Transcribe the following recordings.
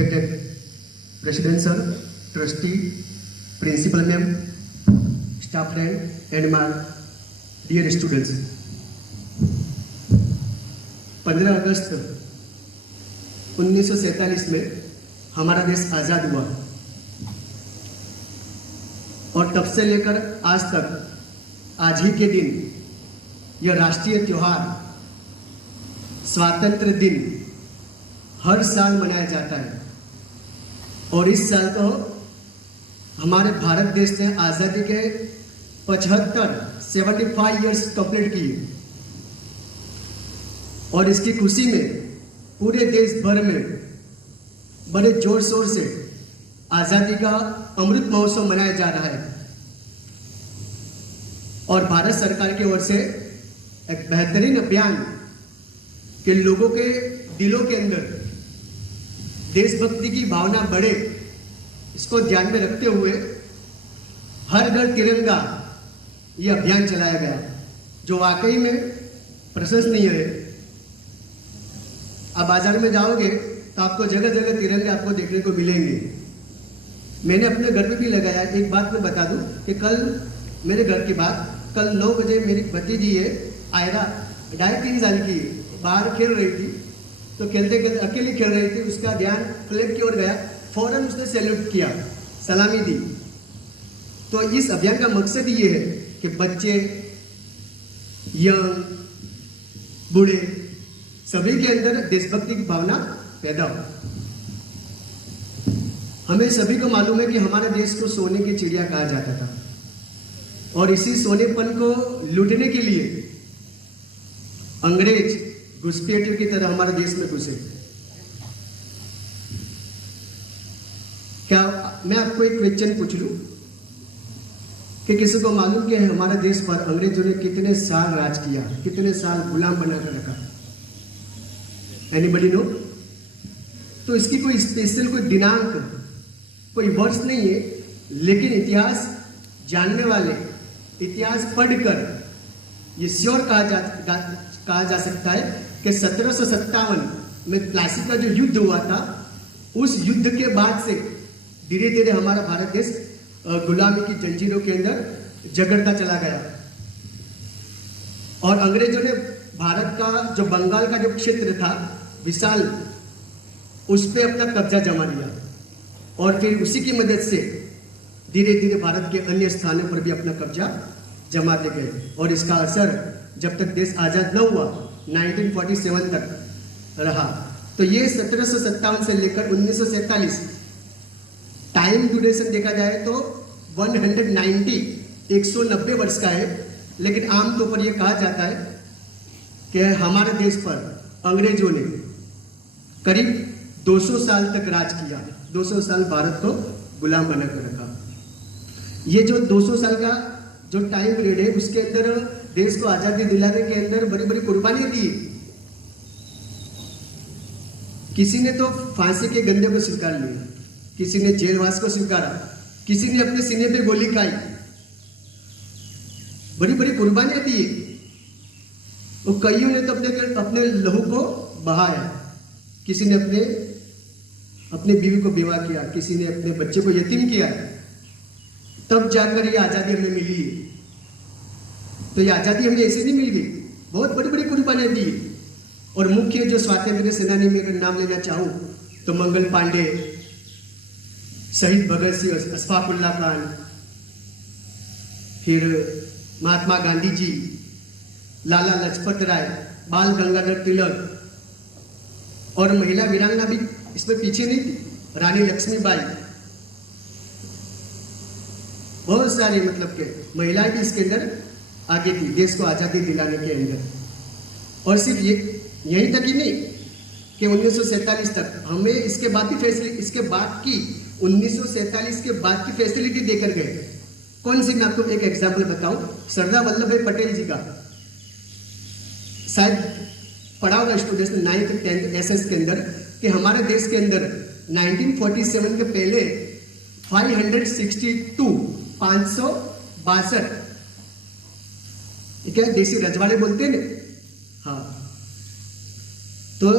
Respected President Sir, Trustee, Principal Ma'am, Staff friend, and my dear students. 15 अगस्त 1947 में हमारा देश आज़ाद हुआ और तब से लेकर आज तक आज ही के दिन यह राष्ट्रीय त्योहार स्वातंत्र दिन हर साल मनाया जाता है। और इस साल तो हमारे भारत देश ने आज़ादी के 75 ईयर्स कंप्लीट किए और इसकी खुशी में पूरे देश भर में बड़े जोर शोर से आज़ादी का अमृत महोत्सव मनाया जा रहा है। और भारत सरकार की ओर से एक बेहतरीन अभियान कि लोगों के दिलों के अंदर देशभक्ति की भावना बढ़े, इसको ध्यान में रखते हुए हर घर तिरंगा ये अभियान चलाया गया, जो वाकई में प्रशंसनीय है। आप बाजार में जाओगे तो आपको जगह जगह तिरंगे आपको देखने को मिलेंगे। मैंने अपने घर पे भी लगाया। एक बात मैं बता दूं कि कल मेरे घर की बात, कल 9 बजे मेरी भतीजी है आयरा, 2.5-3 साल की, बाहर खेल रही थी, तो खेलते खेलते अकेली खेल रही थी, उसका ध्यान फ्लैग की ओर गया, फौरन उसने सैल्यूट किया, सलामी दी। तो इस अभियान का मकसद ये है कि बच्चे, यंग, बूढ़े, सभी के अंदर देशभक्ति की भावना पैदा हो। हमें सभी को मालूम है कि हमारे देश को सोने की चिड़िया कहा जाता था और इसी सोनेपन को लूटने के लिए अंग्रेज घुसपैठियों की तरह हमारे देश में घुसे। क्या मैं आपको एक क्वेश्चन पूछ लूं कि किसी को मालूम कि हमारे देश पर अंग्रेजों ने कितने साल राज किया, कितने साल गुलाम बनाकर रखा? Anybody know? तो इसकी कोई स्पेशल कोई दिनांक, कोई वर्ष नहीं है, लेकिन इतिहास जानने वाले, इतिहास पढ़कर ये श्योर कहा जा सकता है कि 1757 में प्लासी का जो युद्ध हुआ था, उस युद्ध के बाद से धीरे धीरे हमारा भारत देश गुलामी की जंजीरों के अंदर जगड़ता चला गया। और अंग्रेजों ने भारत का जो बंगाल का जो क्षेत्र था विशाल, उस पर अपना कब्जा जमा लिया और फिर उसी की मदद से धीरे धीरे भारत के अन्य स्थानों पर भी अपना कब्जा जमाते गए। और इसका असर जब तक देश आज़ाद न हुआ 1947 तक रहा। तो ये 1757 से लेकर 1947 टाइम ड्यूरेशन देखा जाए तो 190 वर्ष का है। लेकिन आमतौर पर यह कहा जाता है कि हमारे देश पर अंग्रेजों ने करीब 200 साल तक राज किया, 200 साल भारत को गुलाम बनाकर रखा। ये जो 200 साल का जो टाइम पीरियड है, उसके अंदर देश को आजादी दिलाने के अंदर बड़ी बड़ी कुर्बानियां दी। किसी ने तो फांसी के गंदे को स्वीकार लिया, किसी ने जेलवास को स्वीकारा, किसी ने अपने सीने पे गोली खाई, बड़ी बड़ी कुर्बानियां दी। और कईयों ने तो अपने लहू को बहाया। किसी ने अपने बीवी को बेवा किया, किसी ने अपने बच्चे को यतीम किया, तब जाकर ये आजादी हमें मिली है। तो ये आजादी हमें ऐसे नहीं मिल गई, बहुत बड़ी बड़ी कुर्बानियां दी। और मुख्य जो स्वातंत्र सेनानी में अगर नाम लेना चाहूं तो मंगल पांडे, शहीद भगत सिंह, अशफाक उल्लाह खान, फिर महात्मा गांधी जी, लाला लाजपत राय, बाल गंगाधर तिलक, और महिला वीरांगना भी इसमें पीछे नहीं थी, रानी लक्ष्मीबाई, बहुत सारी मतलब के महिलाएं भी इसके अंदर आगे थी देश को आजादी दिलाने के अंदर। और सिर्फ यहीं तक ही नहीं कि 1947 तक हमें इसके बाद की फैसिलिटी, इसके बाद की 1947 के बाद की फैसिलिटी देकर गए। कौन सी? मैं आपको एक एग्जाम्पल बताऊं, सरदार वल्लभ भाई पटेल जी का, शायद पढ़ा होगा स्टूडेंट्स ने 9th 10th एसएस के अंदर, कि हमारे देश के अंदर 1947 के पहले 562 क्या देसी रजवाड़े बोलते हैं ना, हाँ, तो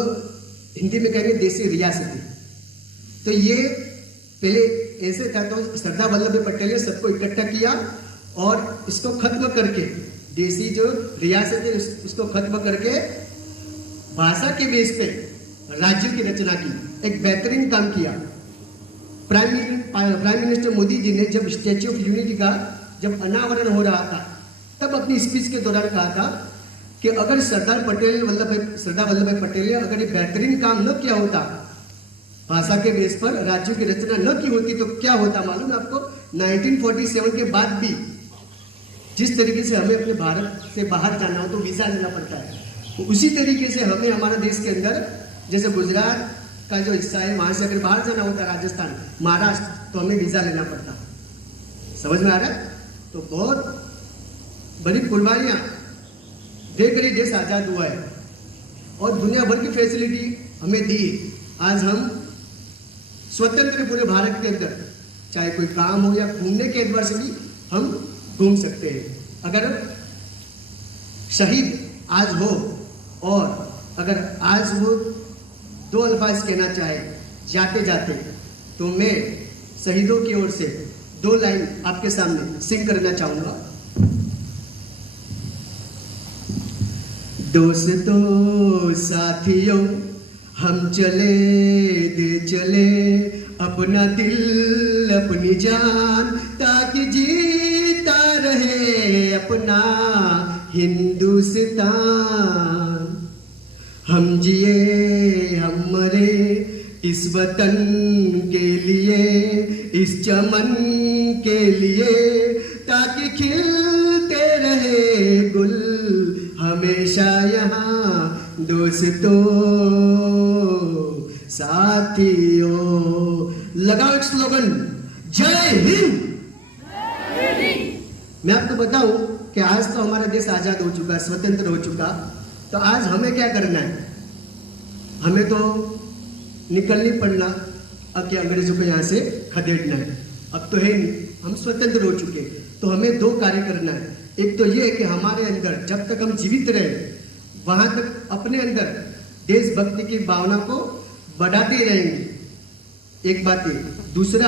हिंदी में कहेंगे देसी रियासतें। तो ये पहले ऐसे था, तो सरदार वल्लभ भाई पटेल ने सबको इकट्ठा किया और इसको खत्म करके, देसी जो रियासत है उसको खत्म करके भाषा के बेस पे राज्य की रचना की। एक बेहतरीन काम किया। प्राइम मिनिस्टर मोदी जी ने जब स्टैच्यू ऑफ यूनिटी का जब अनावरण हो रहा था, तब अपनी स्पीच के दौरान कहा था कि अगर सरदार वल्लभ भाई पटेल ने अगर ये बेहतरीन काम न किया होता, भाषा के बेस पर राज्यों की रचना न की होती, तो क्या होता मालूम आपको? 1947 के बाद भी जिस तरीके से हमें अपने भारत से बाहर जाना हो तो वीजा लेना पड़ता है, तो उसी तरीके से हमें हमारे देश के अंदर, जैसे गुजरात का जो हिस्सा है वहां से अगर बाहर जाना होता, राजस्थान, महाराष्ट्र, तो हमें वीजा लेना पड़ता। समझ में आ रहा है? तो बहुत बड़ी कुर्बानियां देकर ही देश आजाद हुआ है और दुनिया भर की फैसिलिटी हमें दी। आज हम स्वतंत्र पूरे भारत के अंदर, चाहे कोई काम हो या घूमने के एतबार से भी हम घूम सकते हैं। अगर शहीद आज हो और अगर आज वो 2 अल्फाज कहना चाहे जाते जाते, तो मैं शहीदों की ओर से 2 लाइन आपके सामने सिंग करना चाहूंगा। दोस्तों साथियों, हम चले दे चले अपना दिल अपनी जान, ताकि जीता रहे अपना हिंदुस्तान। हम जिए हम मरे इस वतन के लिए, इस चमन के लिए, ताकि खिलते रहे गुल हमेशा यहाँ। दोस्तों साथियों, लगाओ एक स्लोगन, जय हिंद। मैं आपको बताऊं कि आज तो हमारा देश आजाद हो चुका, स्वतंत्र हो चुका, तो आज हमें क्या करना है? हमें तो निकलनी पड़ना अब कि अंग्रेजों को यहाँ से खदेड़ना है। अब तो है नहीं, हम स्वतंत्र हो चुके, तो हमें 2 कार्य करना है। एक तो ये है कि हमारे अंदर जब तक हम जीवित रहे, वहां तक अपने अंदर देशभक्ति की भावना को बढ़ाते ही रहेंगे, एक बात है। दूसरा,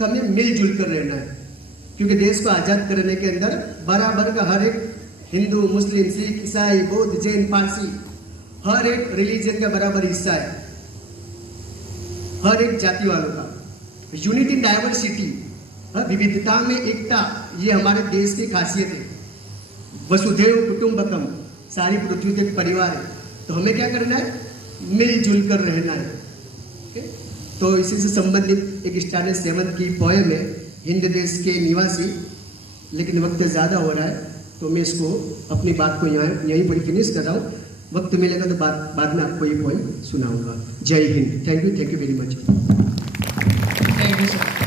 हमें मिलजुल कर रहना है, क्योंकि देश को आजाद करने के अंदर बराबर का हर एक हिंदू, मुस्लिम, सिख, ईसाई, बौद्ध, जैन, पारसी, हर एक रिलीजन का बराबर हिस्सा है, हर एक जाति वालों का। यूनिटी इन डाइवर्सिटी, विविधता में एकता, ये हमारे देश की खासियत है। वसुधैव कुटुंबकम, सारी पृथ्वी तो एक परिवार है, तो हमें क्या करना है? मिलजुल कर रहना है। तो इसी से संबंधित एक स्टैंडर्ड 7 की पोएम है, हिंद देश के निवासी, लेकिन वक्त ज़्यादा हो रहा है तो मैं इसको अपनी बात को यहीं पर फिनिश कर रहा हूँ। वक्त मिलेगा तो बाद में आपको ये पोएम सुनाऊंगा। जय Hind. Thank you very much. Thank you sir.